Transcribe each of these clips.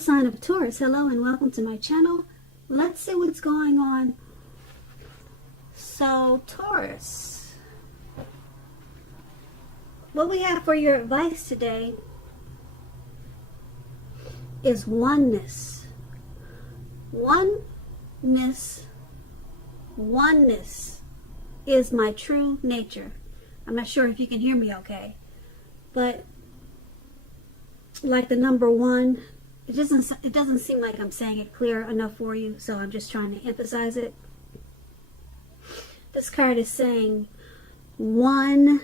sign of Taurus. Hello and welcome to my channel. Let's see what's going on. So Taurus, what we have for your advice today is oneness. Oneness is my true nature. I'm not sure if you can hear me okay, but like the number one, it doesn't seem like I'm saying it clear enough for you, so I'm just trying to emphasize it. This card is saying oneness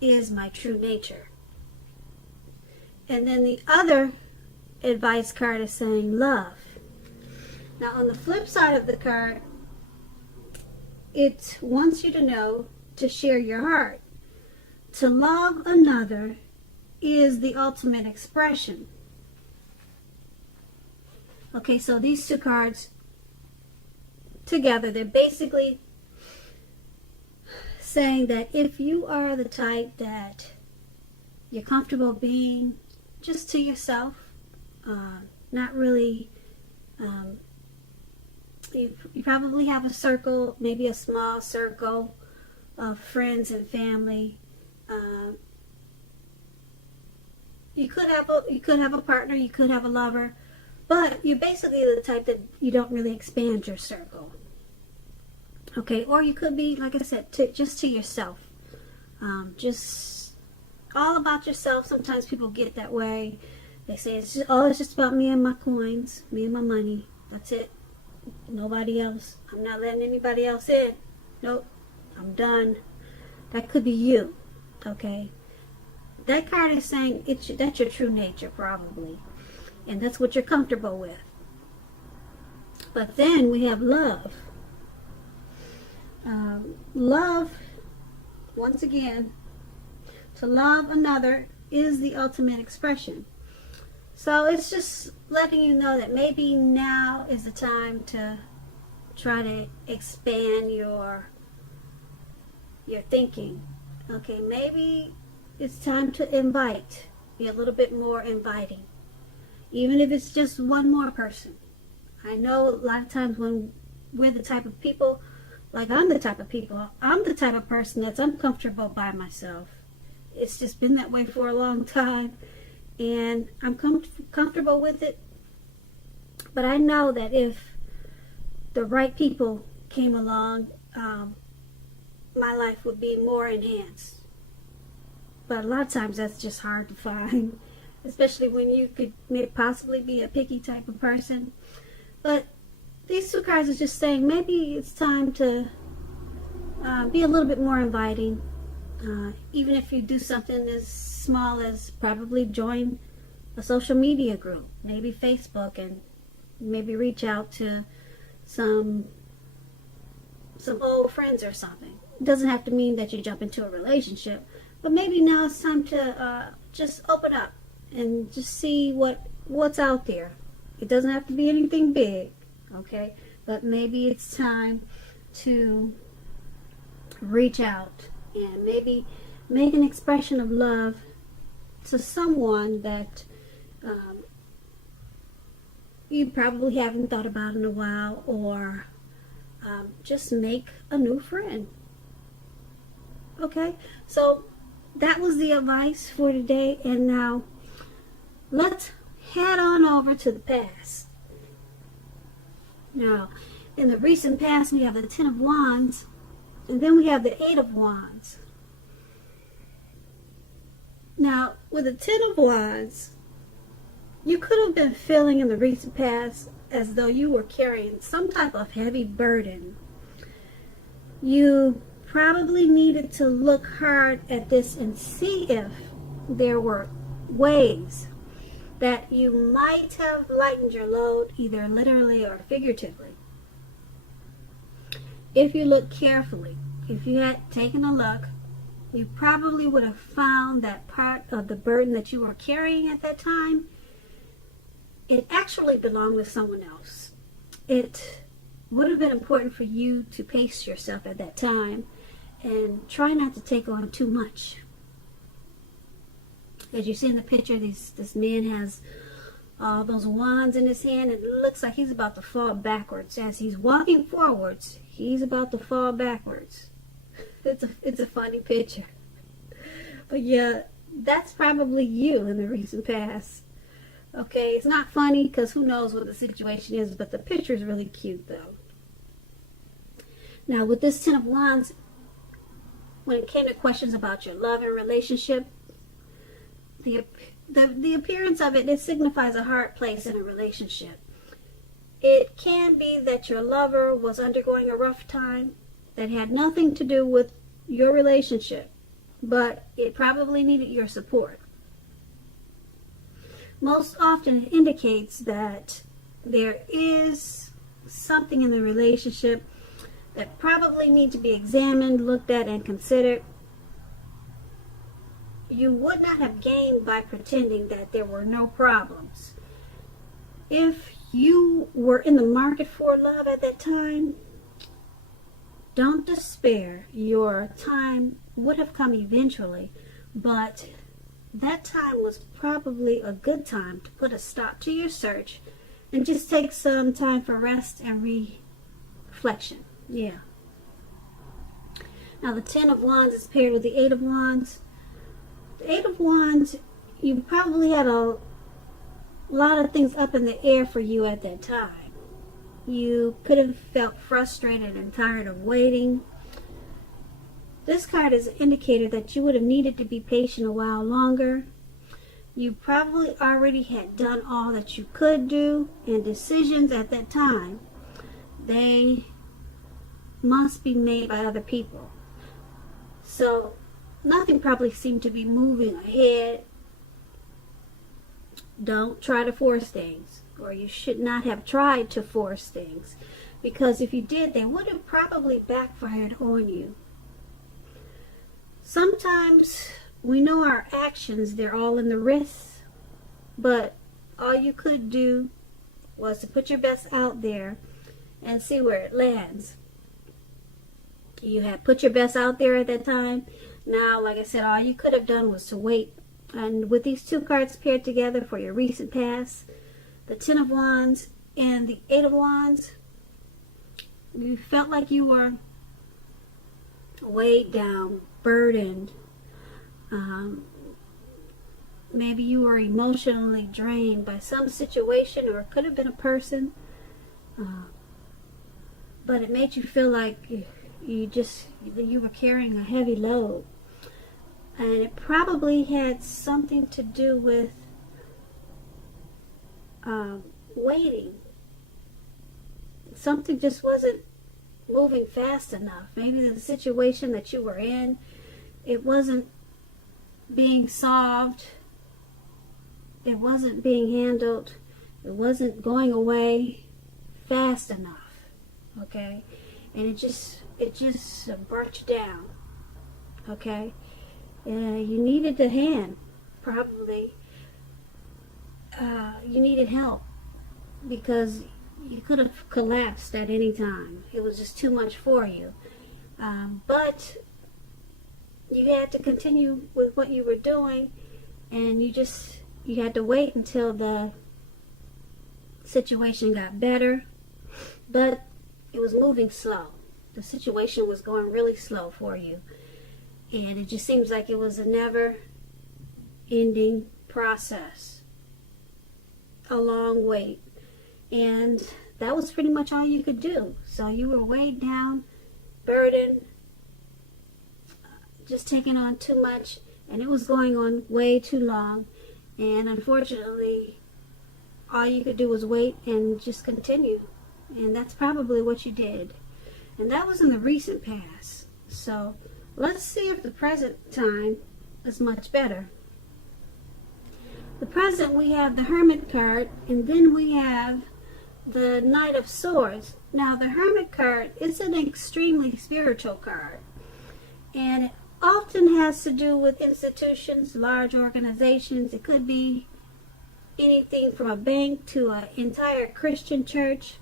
is my true nature. And then the other advice card is saying love. Now on the flip side of the card, it wants you to know to share your heart. To love another is the ultimate expression. Okay, so these two cards together, they're basically saying that if you are the type that you're comfortable being just to yourself, not really, you probably have a circle, maybe a small circle of friends and family. You could have a partner, you could have a lover, but you're basically the type that you don't really expand your circle. Okay, or you could be, like I said, just to yourself. Just all about yourself. Sometimes people get that way. They say it's just about me and my coins, me and my money. That's it. Nobody else. I'm not letting anybody else in. Nope. I'm done. That could be you. Okay. That card is saying that's your true nature, probably. And that's what you're comfortable with. But then we have love. Love, once again, to love another is the ultimate expression. So it's just letting you know that maybe now is the time to try to expand your thinking. Okay, maybe it's time to invite. Be a little bit more inviting. Even if it's just one more person. I know a lot of times when we're the type of people, like I'm the type of person that's uncomfortable by myself. It's just been that way for a long time. And I'm comfortable with it. But I know that if the right people came along, my life would be more enhanced. But a lot of times that's just hard to find, especially when you could possibly be a picky type of person. But these two cards are just saying maybe it's time to be a little bit more inviting. Even if you do something as small as probably join a social media group, maybe Facebook, and maybe reach out to some old friends or something. It doesn't have to mean that you jump into a relationship, but maybe now it's time to just open up and just see what's out there. It doesn't have to be anything big, okay? But maybe it's time to reach out and maybe make an expression of love to someone that you probably haven't thought about in a while, or just make a new friend. Okay, so that was the advice for today, and now let's head on over to the past. Now, in the recent past, we have the Ten of Wands, and then we have the Eight of Wands. Now, with the Ten of Wands, you could have been feeling in the recent past as though you were carrying some type of heavy burden. You probably needed to look hard at this and see if there were ways that you might have lightened your load, either literally or figuratively. If you look carefully, if you had taken a look, you probably would have found that part of the burden that you were carrying at that time, it actually belonged with someone else. It would have been important for you to pace yourself at that time and try not to take on too much. As you see in the picture, this man has all those wands in his hand, and it looks like he's about to fall backwards. As he's walking forwards, he's about to fall backwards. It's a funny picture. But yeah, that's probably you in the recent past. Okay, it's not funny because who knows what the situation is, but the picture is really cute though. Now with this Ten of Wands, when it came to questions about your love and relationship, the appearance of it signifies a hard place in a relationship. It can be that your lover was undergoing a rough time that had nothing to do with your relationship, but it probably needed your support. Most often it indicates that there is something in the relationship that probably needs to be examined, looked at, and considered. You would not have gained by pretending that there were no problems. If you were in the market for love at that time, don't despair. Your time would have come eventually, but that time was probably a good time to put a stop to your search and just take some time for rest and reflection. Yeah. Now the Ten of Wands is paired with the Eight of Wands. The Eight of Wands, you probably had a lot of things up in the air for you at that time. You could have felt frustrated and tired of waiting. This card has indicated that you would have needed to be patient a while longer. You probably already had done all that you could do, and decisions at that time, they must be made by other people. So nothing probably seemed to be moving ahead. Don't try to force things, or you should not have tried to force things, because if you did, they would have probably backfired on you. Sometimes we know our actions, they're all in the wrist, but all you could do was to put your best out there and see where it lands. You had put your best out there at that time. Now, like I said, all you could have done was to wait. And with these two cards paired together for your recent past, the Ten of Wands and the Eight of Wands, you felt like you were weighed down, burdened. Maybe you were emotionally drained by some situation, or it could have been a person. But it made you feel like you were carrying a heavy load. And it probably had something to do with waiting. Something just wasn't moving fast enough. Maybe the situation that you were in, it wasn't being solved. It wasn't being handled. It wasn't going away fast enough. Okay? And it just brought you down. Okay? You needed a hand, probably. You needed help because you could have collapsed at any time. It was just too much for you. But you had to continue with what you were doing, and you had to wait until the situation got better. But it was moving slow. The situation was going really slow for you. And it just seems like it was a never-ending process. A long wait. And that was pretty much all you could do. So you were weighed down, burdened, just taking on too much, and it was going on way too long. And unfortunately, all you could do was wait and just continue. And that's probably what you did. And that was in the recent past. So let's see if the present time is much better. The present, we have the Hermit card, and then we have the Knight of Swords. Now, the Hermit card is an extremely spiritual card, and it often has to do with institutions, large organizations. It could be anything from a bank to an entire Christian church.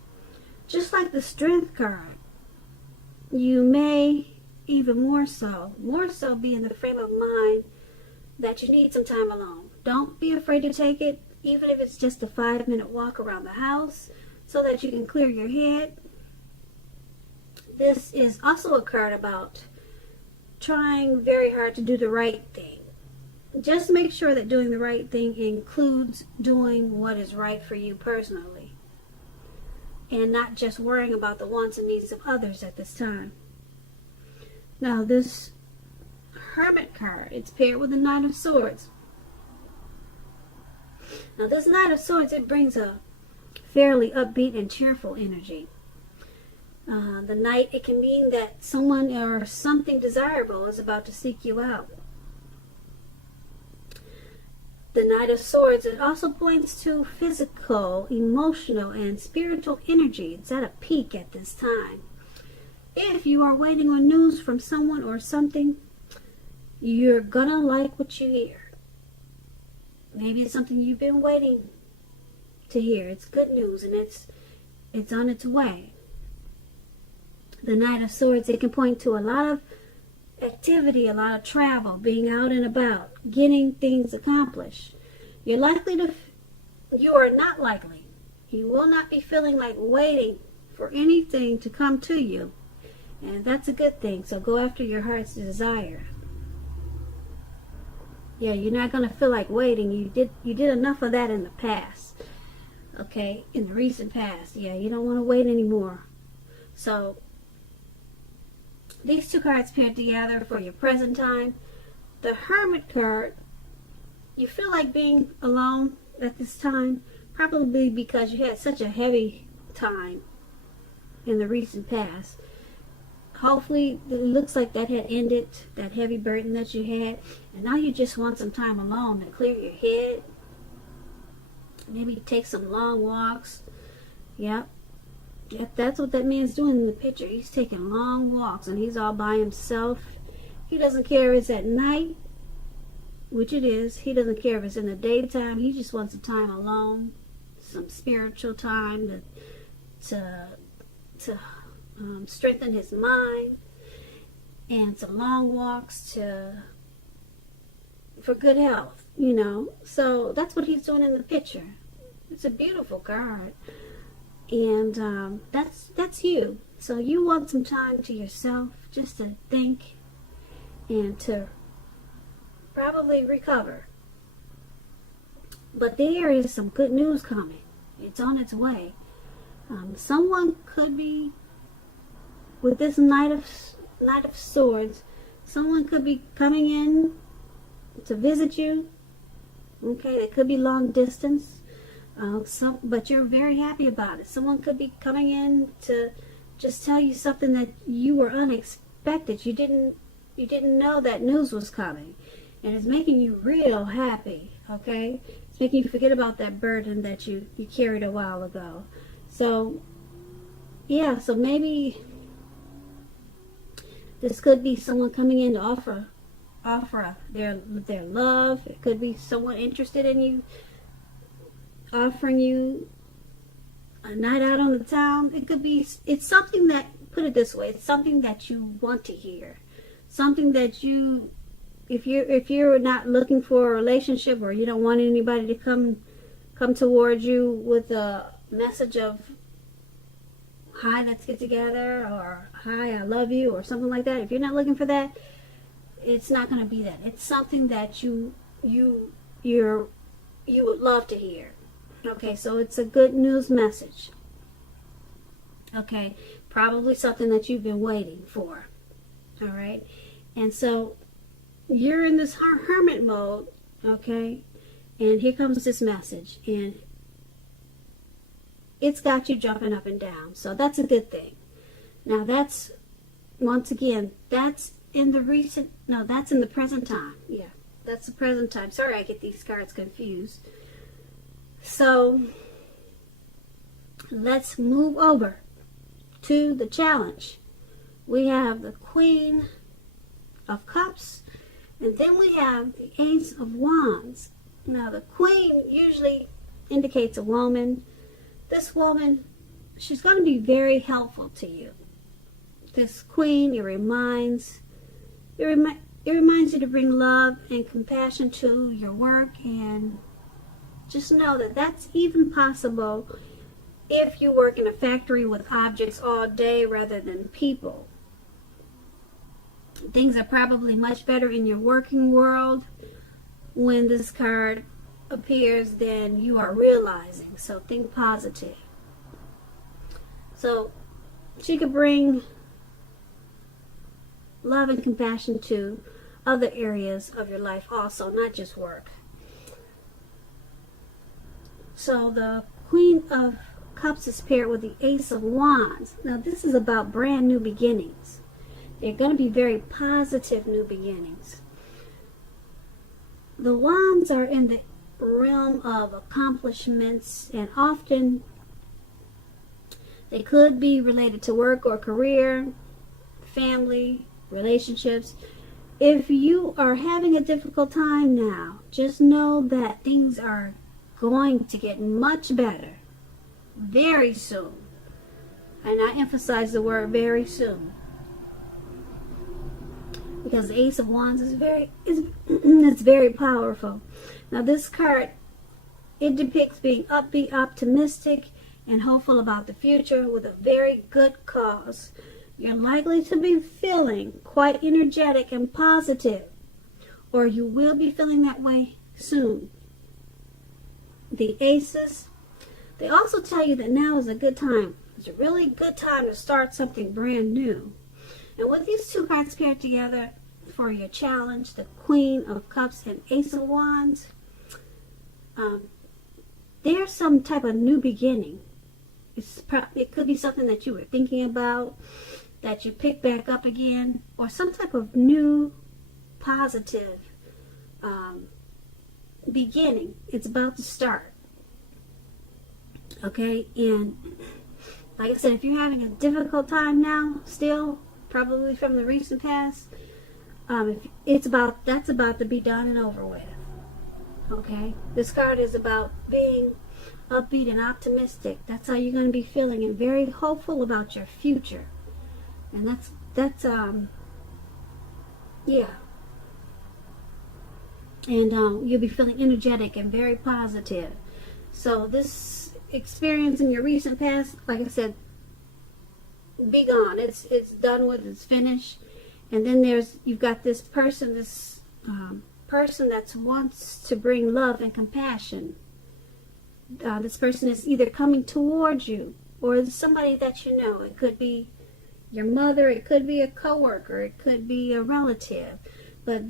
Just like the Strength card, you may even more so be in the frame of mind that you need some time alone. Don't be afraid to take it. even if it's just a 5-minute walk around the house so that you can clear your head. This is also a card about trying very hard to do the right thing. Just make sure that doing the right thing includes doing what is right for you personally, and not just worrying about the wants and needs of others at this time. Now, this Hermit card, it's paired with the Knight of Swords. Now, this Knight of Swords, it brings a fairly upbeat and cheerful energy. The Knight, it can mean that someone or something desirable is about to seek you out. The Knight of Swords, it also points to physical, emotional, and spiritual energy. It's at a peak at this time. If you are waiting on news from someone or something, you're gonna like what you hear. Maybe it's something you've been waiting to hear. It's good news, and it's on its way. The Knight of Swords, it can point to a lot of activity, a lot of travel, being out and about, getting things accomplished. You are not likely. You will not be feeling like waiting for anything to come to you. And that's a good thing. So go after your heart's desire. Yeah, you're not going to feel like waiting. You did enough of that in the past. Okay, in the recent past. Yeah, you don't want to wait anymore. So these two cards paired together for your present time. The Hermit card, you feel like being alone at this time, probably because you had such a heavy time in the recent past. Hopefully, it looks like that had ended, that heavy burden that you had, and now you just want some time alone to clear your head. Maybe take some long walks. Yep. That's what that man's doing in the picture. He's taking long walks, and he's all by himself. He doesn't care if it's at night, which it is. He doesn't care if it's in the daytime. He just wants some time alone, some spiritual time to strengthen his mind, and some long walks for good health, you know. So that's what he's doing in the picture. It's a beautiful card. And that's you. So you want some time to yourself, just to think and to probably recover. But there is some good news coming. It's on its way. Someone could be, with this Knight of Swords, someone could be coming in to visit you. Okay, it could be long distance. But you're very happy about it. Someone could be coming in to just tell you something that you were unexpected. You didn't know that news was coming, and it's making you real happy. Okay, it's making you forget about that burden that you carried a while ago. So yeah, so maybe this could be someone coming in to offer their love. It could be someone interested in you, offering you a night out on the town. It could be, it's something that, put it this way, it's something that you want to hear. Something that you, if you're not looking for a relationship, or you don't want anybody to come towards you with a message of, hi, let's get together, or hi, I love you, or something like that. If you're not looking for that, it's not going to be that. It's something that you would love to hear. Okay, so it's a good news message. Okay, probably something that you've been waiting for. All right, and so you're in this hermit mode. Okay, and here comes this message, and it's got you jumping up and down. So that's a good thing. Now that's, once again, that's in the that's in the present time. Yeah, that's the present time. Sorry, I get these cards confused. So let's move over to the challenge. We have the Queen of Cups, and then we have the Ace of Wands. Now the Queen usually indicates a woman. This woman, she's going to be very helpful to you. This Queen, it reminds you to bring love and compassion to your work, and Just know that that's even possible if you work in a factory with objects all day rather than people. Things are probably much better in your working world when this card appears than you are realizing. So think positive. So she could bring love and compassion to other areas of your life also, not just work. So the Queen of Cups is paired with the Ace of Wands. Now this is about brand new beginnings. They're going to be very positive new beginnings. The Wands are in the realm of accomplishments, and often they could be related to work or career, family, relationships. If you are having a difficult time now, just know that things are going to get much better very soon. And I emphasize the word very soon, because the Ace of Wands is it's very powerful. Now this card, it depicts being upbeat, optimistic, and hopeful about the future with a very good cause. You're likely to be feeling quite energetic and positive, or you will be feeling that way soon. The Aces, they also tell you that now is a good time. It's a really good time to start something brand new. And with these two cards paired together for your challenge, the Queen of Cups and Ace of Wands, there's some type of new beginning. It could be something that you were thinking about, that you pick back up again, or some type of new positive beginning. It's about to start. Okay, and like I said, if you're having a difficult time now, still, probably from the recent past, that's about to be done and over with. Okay, this card is about being upbeat and optimistic. That's how you're going to be feeling, and very hopeful about your future. And that's yeah. And you'll be feeling energetic and very positive. So this experience in your recent past, like I said, be gone. It's done with. It's finished. And then you've got this person, person that wants to bring love and compassion. This person is either coming towards you or somebody that you know. It could be your mother, it could be a coworker, it could be a relative, but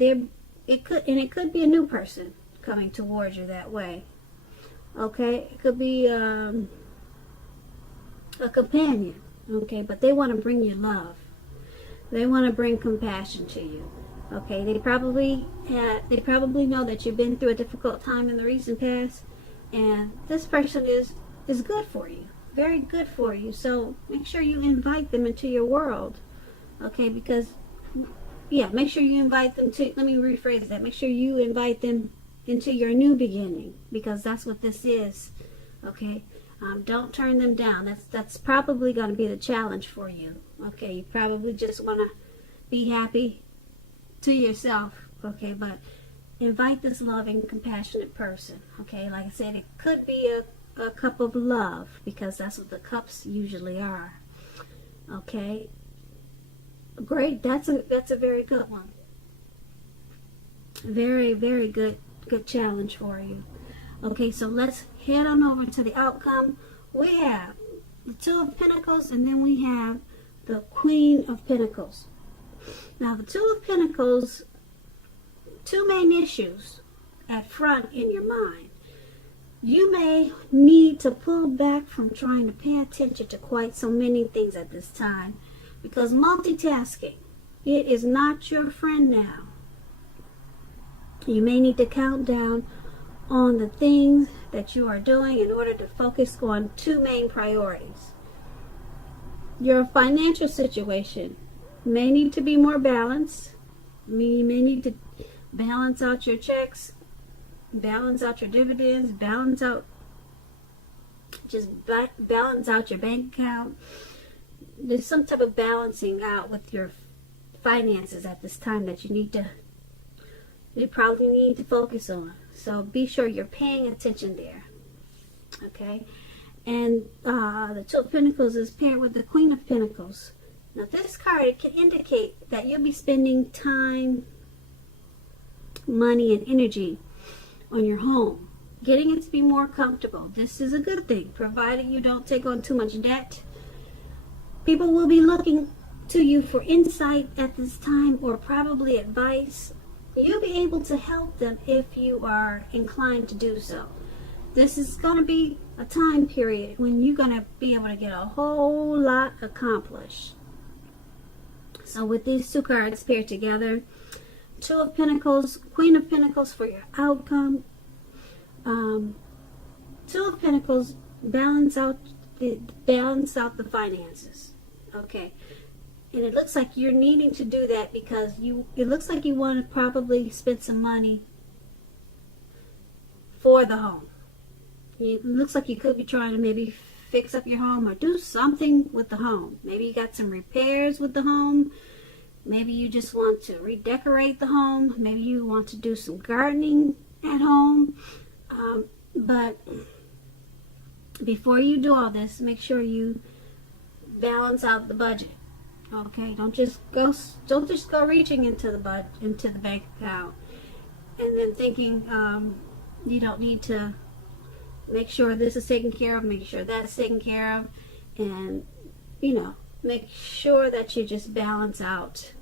it could be a new person coming towards you that way. Okay, it could be a companion. Okay, but they want to bring you love. They want to bring compassion to you. Okay, they probably know that you've been through a difficult time in the recent past, and this person is good for you, very good for you. So make sure you invite them into your world. Okay, because make sure you invite them to. Let me rephrase that. Make sure you invite them into your new beginning, because that's what this is. Okay. Don't turn them down. That's probably going to be the challenge for you. Okay, you probably just want to be happy to yourself. Okay, but invite this loving, compassionate person. Okay, like I said, it could be a cup of love, because that's what the cups usually are. Okay, great. That's a very good one. Very, very good challenge for you. Okay, so let's head on over to the outcome. We have the Two of Pentacles, and then we have the Queen of Pentacles. Now, the Two of Pentacles, two main issues at front in your mind. You may need to pull back from trying to pay attention to quite so many things at this time, because multitasking, it is not your friend now. You may need to count down on the things that you are doing in order to focus on two main priorities. Your financial situation may need to be more balanced. You may need to balance out your checks, balance out your dividends, balance out your bank account. There's some type of balancing out with your finances at this time that you probably need to focus on. So be sure you're paying attention there. Okay. And the Two of Pentacles is paired with the Queen of Pentacles. Now this card, it can indicate that you'll be spending time, money, and energy on your home, getting it to be more comfortable. This is a good thing, provided you don't take on too much debt. People will be looking to you for insight at this time, or probably advice. You'll be able to help them if you are inclined to do so. This is going to be a time period when you're going to be able to get a whole lot accomplished. So with these two cards paired together, Two of Pentacles, Queen of Pentacles for your outcome. Two of Pentacles balance out the finances. Okay. And it looks like you're needing to do that because it looks like you want to probably spend some money for the home. It looks like you could be trying to maybe fix up your home or do something with the home. Maybe you got some repairs with the home. Maybe you just want to redecorate the home. Maybe you want to do some gardening at home. But before you do all this, make sure you balance out the budget. Okay, don't just go reaching into the bank account and then thinking you don't need to make sure this is taken care of, make sure that's taken care of, and make sure that you just balance out.